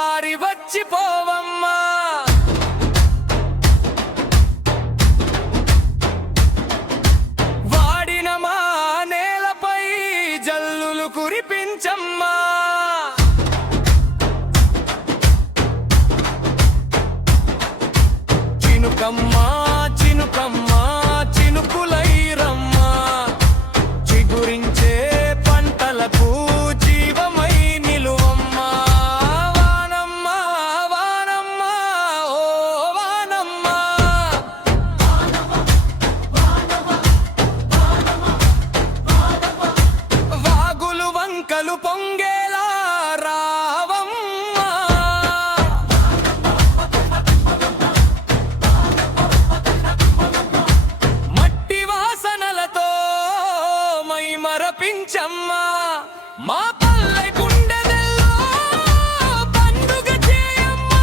ఒక్కసారి వచ్చిపోవమ్మా. వాడిన మా నేలపై జల్లులు కురిపించమ్మా. చినుకమ్మా చినుకమ్మా చినుకులై రమ్మా, చిగురించే పంటలకు జీవమై నిలువమ్మా. వానమ్మా వానమ్మా ఓ వానమ్మా, వాగులు వంకలు పొంగేలా రావమ్మా. మట్టి వాసనలతో మై మరపించమ్మా. మా పల్లె గుండెల్లో పండుగ చేయమ్మా.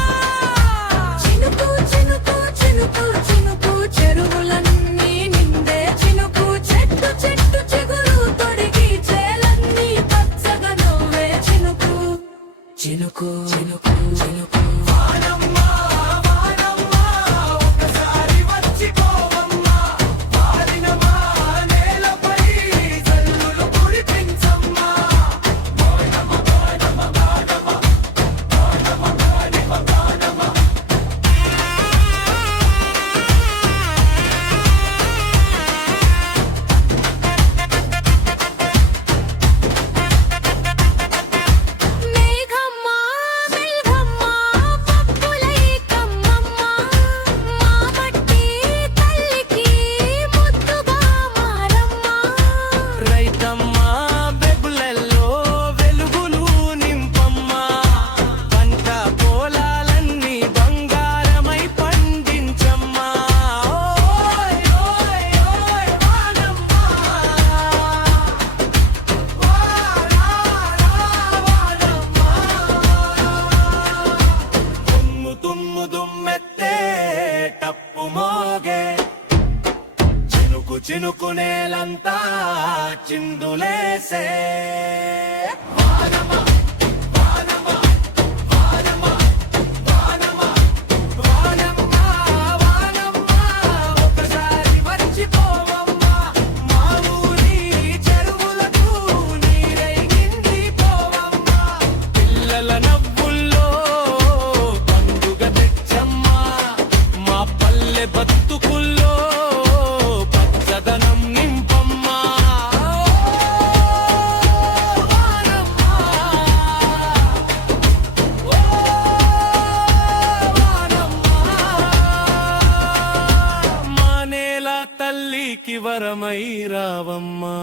చినుకు చినుకు చినుకు చినుకు చెరువులన్నీ నిండే చినుకు, చెట్టు చెట్టు చిగురు తొడిగి చేలన్నీ పచ్చగా నవ్వే చినుకు. చినుకు చినుకు చినుకు వానమ్మా వానమ్మా ఒక్కసారి వచ్చిపోవమ్మా. వాడిన మా నేలపై జల్లులు కురిపించమ్మా. మేఘమ్మా మెల్ఘమ్మా పప్పులై కమ్మమ్మ, మా మట్టి తల్లికి ముద్దుగా మారమ్మా. రైతమ్మా బెబులల్లో వెలుగులు నింపమ్మా. పంట పొలాలన్నీ బంగారమై పండించమ్మా. ఓయ్ ఓయ్ ఓయ్ వానమ్మా, తుమ్ము తుమ్ము దుమ్మెత్తే టప్పు మోగే, చినుకు చినుకు నేలంతా చిందులేసే. వానమ్మా వానమ్మా వానమ్మా వానమ్మా వానమ్మా వానమ్మా ఒక్కసారి వచ్చిపోవమ్మా. మా ఊరి చెరువులకు నీరై నిండిపోవమ్మా. పిల్లల నవ్వుల్లో పండుగ తెచ్చమ్మా. మా పల్లె బతుకుల్లో పచ్చదనం నింపమ్మా. వానమ్మా ఓ వానమ్మా, మా నేల తల్లికి వరమై రావమ్మా.